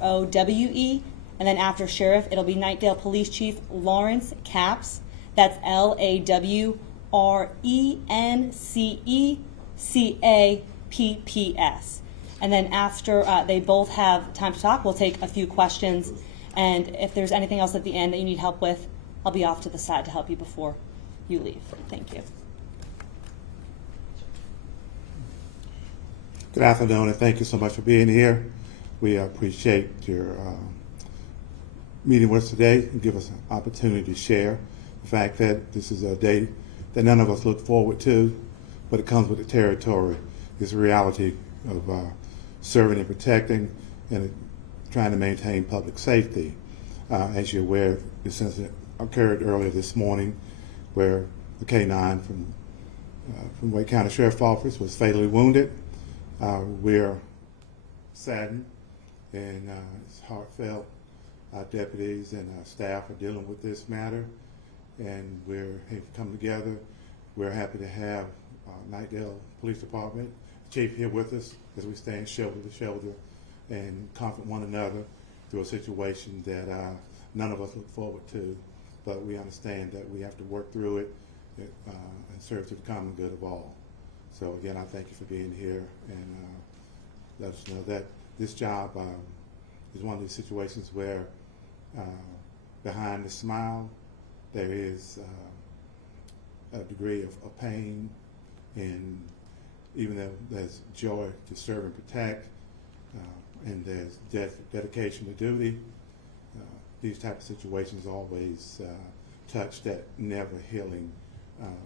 L-A-W-R-O-W-E, and then after sheriff, it'll be Knightdale Police Chief Lawrence Capps. That's L-A-W-R-E-N-C-E-C-A-P-P-S. And then after they both have time to talk, we'll take a few questions. And if there's anything else at the end that you need help with, I'll be off to the side to help you before you leave. Thank you. Good afternoon, and thank you so much for being here. We appreciate your meeting with us today and give us an opportunity to share the fact that this is a day that none of us look forward to, but it comes with the territory. It's a reality of serving and protecting and trying to maintain public safety. As you're aware, this incident occurred earlier this morning where the K-9 from Wake County Sheriff's Office was fatally wounded. We're saddened and it's heartfelt. Our deputies and our staff are dealing with this matter, and we're come together. We're happy to have Knightdale Police Department Chief here with us as we stand shoulder to shoulder and comfort one another through a situation that none of us look forward to, but we understand that we have to work through it and serve to the common good of all. So again, I thank you for being here, and let us know that this job is one of these situations where behind the smile there is a degree of pain, and even though there's joy to serve and protect, and there's dedication to duty, these type of situations always touch that never healing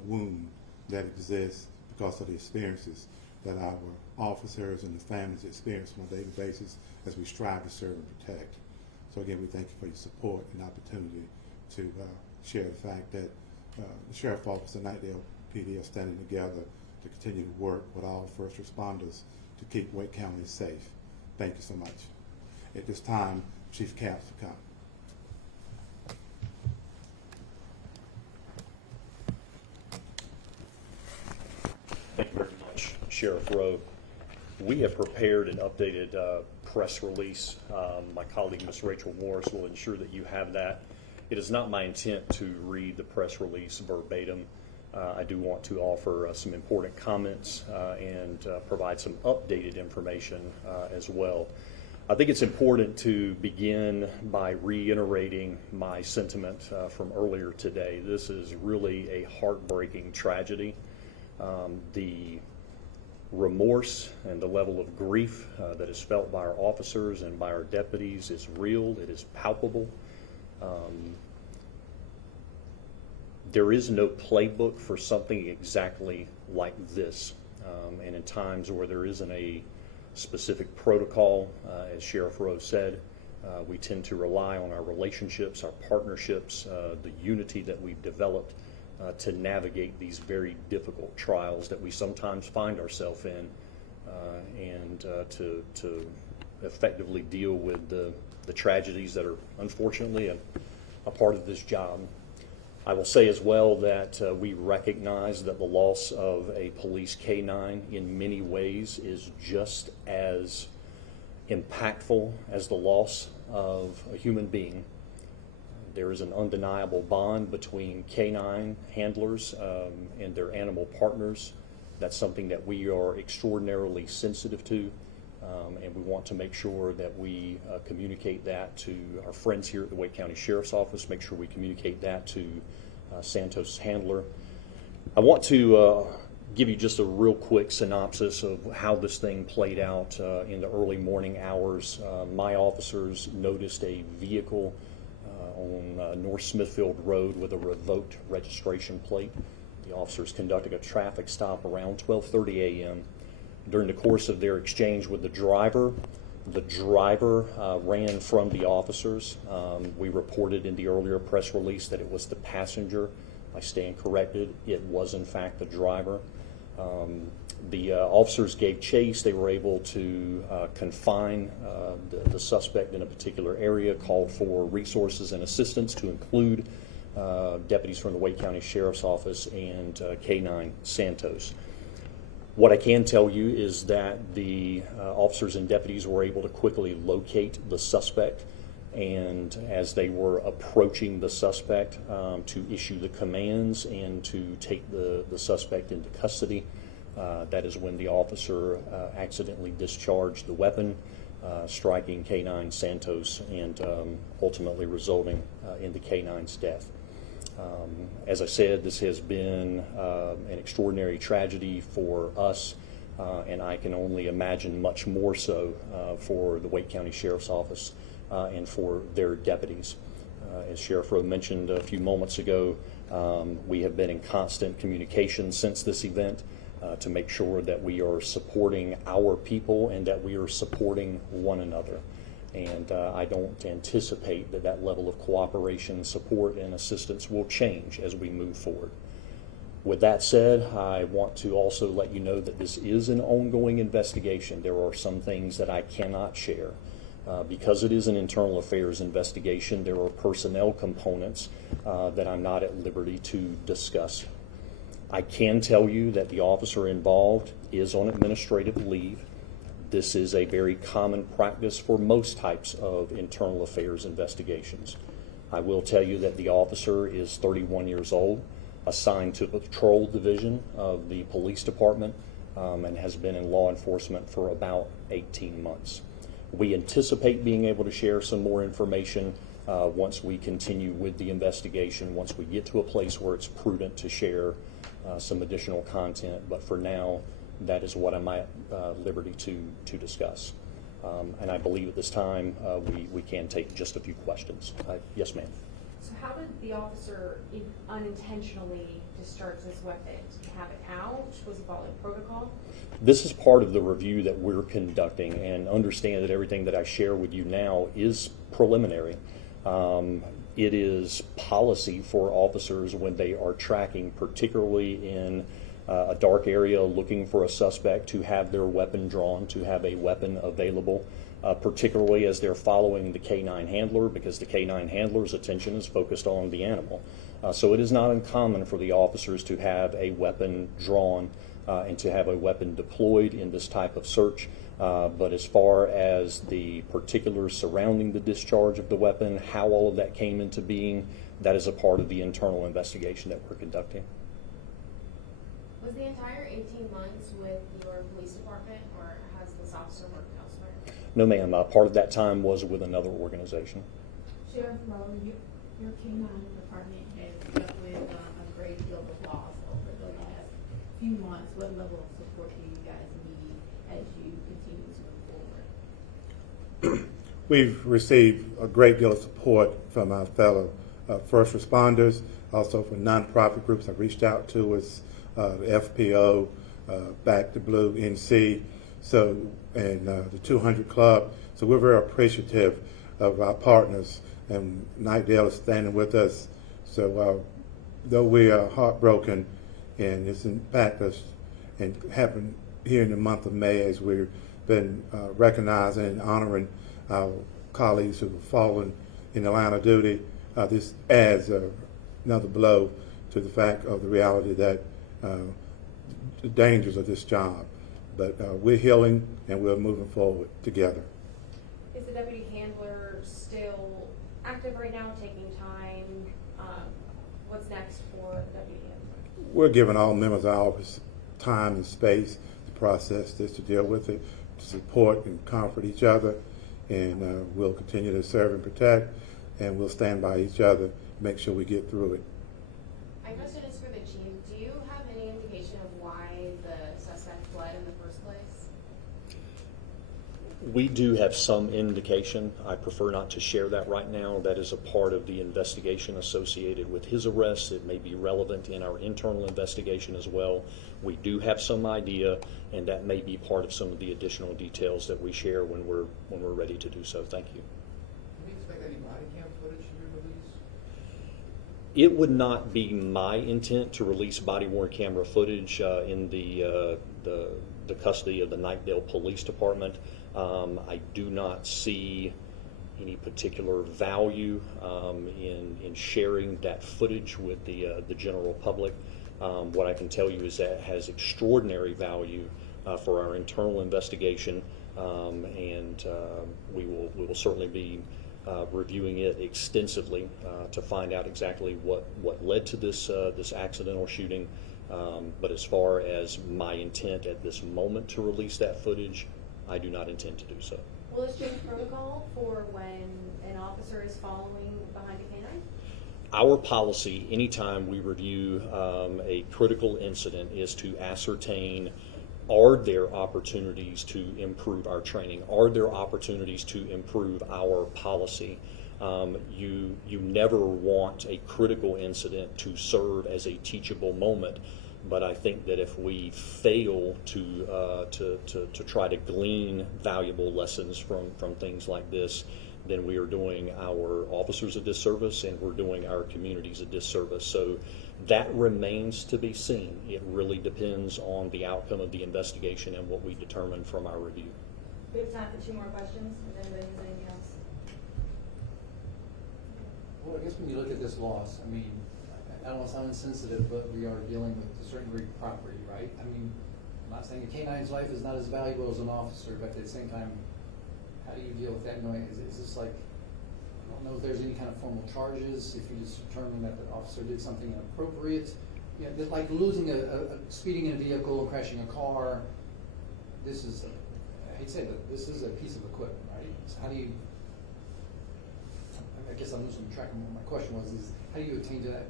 wound that exists because of the experiences that our officers and the families experience on a daily basis as we strive to serve and protect. So again, we thank you for your support and opportunity to share the fact that the Sheriff's Office and Knightdale PD are standing together to continue to work with all first responders to keep Wake County safe. Thank you so much. At this time, Chief Capps will come. Thank you very much, Sheriff Rowe. We have prepared an updated press release. My colleague, Ms. Rachel Morris, will ensure that you have that. It is not my intent to read the press release verbatim. I do want to offer some important comments and provide some updated information as well. I think it's important to begin by reiterating my sentiment from earlier today. This is really a heartbreaking tragedy. The remorse and the level of grief that is felt by our officers and by our deputies is real, it is palpable. There is no playbook for something exactly like this, and in times where there isn't a specific protocol, as Sheriff Rowe said, we tend to rely on our relationships, our partnerships, the unity that we've developed to navigate these very difficult trials that we sometimes find ourselves in, and to effectively deal with the tragedies that are unfortunately a part of this job. I will say as well that we recognize that the loss of a police K-9 in many ways is just as impactful as the loss of a human being. There is an undeniable bond between K-9 handlers and their animal partners. That's something that we are extraordinarily sensitive to, and we want to make sure that we communicate that to our friends here at the Wake County Sheriff's Office, make sure we communicate that to Santos handler. I want to give you just a real quick synopsis of how this thing played out in the early morning hours. My officers noticed a vehicle on North Smithfield Road with a revoked registration plate. The officers conducted a traffic stop around 12:30 a.m. During the course of their exchange with the driver ran from the officers. We reported in the earlier press release that it was the passenger. I stand corrected. It was in fact the driver. The officers gave chase. They were able to confine the suspect in a particular area, called for resources and assistance to include deputies from the Wake County Sheriff's Office and K-9 Santos. What I can tell you is that the officers and deputies were able to quickly locate the suspect, and as they were approaching the suspect to issue the commands and to take the suspect into custody, that is when the officer accidentally discharged the weapon, striking K-9 Santos and ultimately resulting in the K-9's death. As I said, this has been an extraordinary tragedy for us, and I can only imagine much more so for the Wake County Sheriff's Office and for their deputies. As Sheriff Rowe mentioned a few moments ago, we have been in constant communication since this event to make sure that we are supporting our people and that we are supporting one another. And I don't anticipate that that level of cooperation, support, and assistance will change as we move forward. With that said, I want to also let you know that this is an ongoing investigation. There are some things that I cannot share. Because it is an internal affairs investigation, there are personnel components that I'm not at liberty to discuss. I can tell you that the officer involved is on administrative leave. This is a very common practice for most types of internal affairs investigations. I will tell you that the officer is 31 years old, assigned to the patrol division of the police department, and has been in law enforcement for about 18 months. We anticipate being able to share some more information once we continue with the investigation, once we get to a place where it's prudent to share some additional content, but for now, that is what I'm at liberty to discuss. And I believe at this time we can take just a few questions. Yes, ma'am. So how did the officer unintentionally discharge this weapon? Did he have it out? Was he following protocol? This is part of the review that we're conducting, and understand that everything that I share with you now is preliminary. It is policy for officers when they are tracking, particularly in a dark area looking for a suspect, to have their weapon drawn, to have a weapon available, particularly as they're following the K-9 handler, because the K-9 handler's attention is focused on the animal. So it is not uncommon for the officers to have a weapon drawn and to have a weapon deployed in this type of search. But as far as the particulars surrounding the discharge of the weapon, how all of that came into being, that is a part of the internal investigation that we're conducting. Was the entire 18 months with your police department, or has this officer worked elsewhere? No, ma'am. Part of that time was with another organization. Sheriff Rowe, your K-9 department has dealt with a great deal of loss over the last few months. What level of support do you guys need as you continue to move forward? We've received a great deal of support from our fellow first responders, also from nonprofit groups I've reached out to us, the FPO, Back to Blue, NC, and the 200 Club. So we're very appreciative of our partners, and Knightdale is standing with us. So though we are heartbroken, and it's impacted us and happened here in the month of May as we've been recognizing and honoring our colleagues who have fallen in the line of duty, this adds another blow to the fact of the reality that the dangers of this job. But we're healing and we're moving forward together. Is the deputy handler still active right now, taking time? What's next for the deputy handler? We're giving all members of our office time and space to process this, to deal with it, to support and comfort each other, and we'll continue to serve and protect, and we'll stand by each other, make sure we get through it. My question is for the chief. Do you have any indication of why the suspect fled in the first place? We do have some indication. I prefer not to share that right now. That is a part of the investigation associated with his arrest. It may be relevant in our internal investigation as well. We do have some idea, and that may be part of some of the additional details that we share when we're ready to do so. Thank you. Can we expect any body cam footage to be released? It would not be my intent to release body-worn camera footage in the custody of the Knightdale Police Department. I do not see any particular value in sharing that footage with the general public. What I can tell you is that it has extraordinary value for our internal investigation, and we will certainly be reviewing it extensively to find out exactly what led to this accidental shooting. But as far as my intent at this moment to release that footage, I do not intend to do so. Will this change protocol for when an officer is following behind a K-9? Our policy, anytime we review a critical incident, is to ascertain, are there opportunities to improve our training? Are there opportunities to improve our policy? You never want a critical incident to serve as a teachable moment, but I think that if we fail to try to glean valuable lessons from things like this, then we are doing our officers a disservice and we're doing our communities a disservice. So that remains to be seen. It really depends on the outcome of the investigation and what we determine from our review. We have time for 2 more questions. If anybody has anything else. Well, I guess when you look at this loss, I mean, I don't want to sound insensitive, but we are dealing with a certain degree of property, right? I mean, I'm not saying a K-9's life is not as valuable as an officer, but at the same time, how do you deal with that? Is this like, I don't know if there's any kind of formal charges, if you just determine that the officer did something inappropriate. Yeah, like losing speeding in a vehicle and crashing a car, this is, I hate to say it, but this is a piece of equipment, right? So how do you, I guess I'm losing track of what my question was, is how do you attain to that,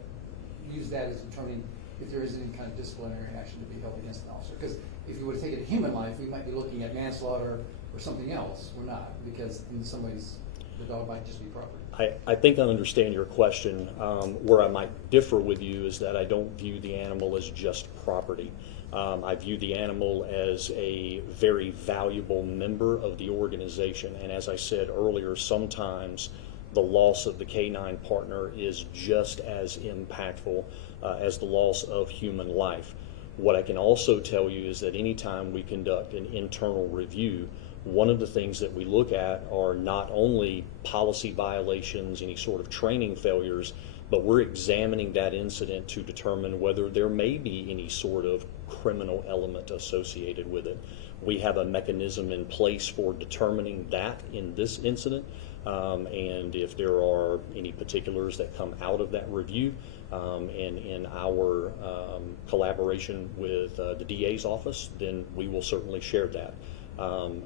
use that as determining if there is any kind of disciplinary action to be held against an officer? Because if you were to take it to human life, we might be looking at manslaughter or something else. We're not, because in some ways the dog might just be property. I think I understand your question. Where I might differ with you is that I don't view the animal as just property. I view the animal as a very valuable member of the organization. And as I said earlier, sometimes the loss of the K-9 partner is just as impactful as the loss of human life. What I can also tell you is that anytime we conduct an internal review, one of the things that we look at are not only policy violations, any sort of training failures, but we're examining that incident to determine whether there may be any sort of criminal element associated with it. We have a mechanism in place for determining that in this incident, and if there are any particulars that come out of that review, and in our collaboration with the DA's office, then we will certainly share that.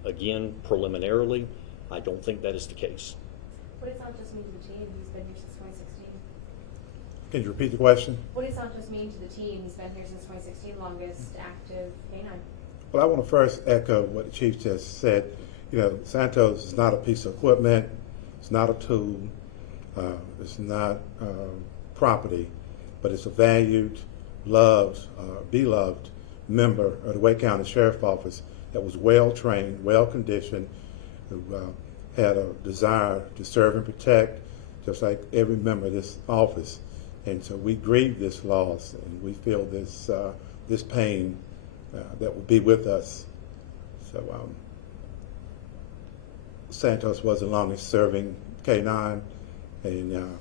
Again, preliminarily, I don't think that is the case. What does Santos mean to the team? He's been here since 2016. Can you repeat the question? What does Santos mean to the team? He's been here since 2016, longest active K-9. Well, I want to first echo what the chief just said. You know, Santos is not a piece of equipment. It's not a tool. It's not property, but it's a valued, loved, beloved member of the Wake County Sheriff's Office that was well trained, well conditioned, who had a desire to serve and protect, just like every member of this office. And so we grieve this loss, and we feel this this pain that will be with us. So Santos was the longest serving K-9, and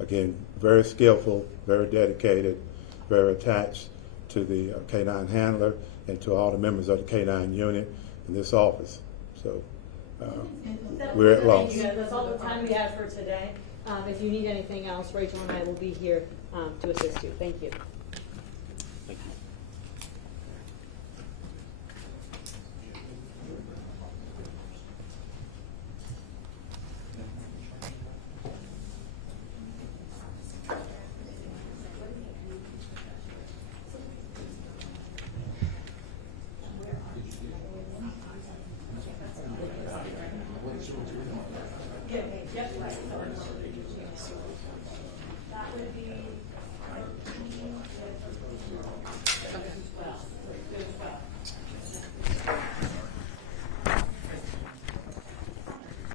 again, very skillful, very dedicated, very attached to the K-9 handler and to all the members of the K-9 unit in this office. So we're at loss. Thank you guys. That's all the time we have for today. If you need anything else, Rachel and I will be here to assist you. Thank you. Thank you. That would be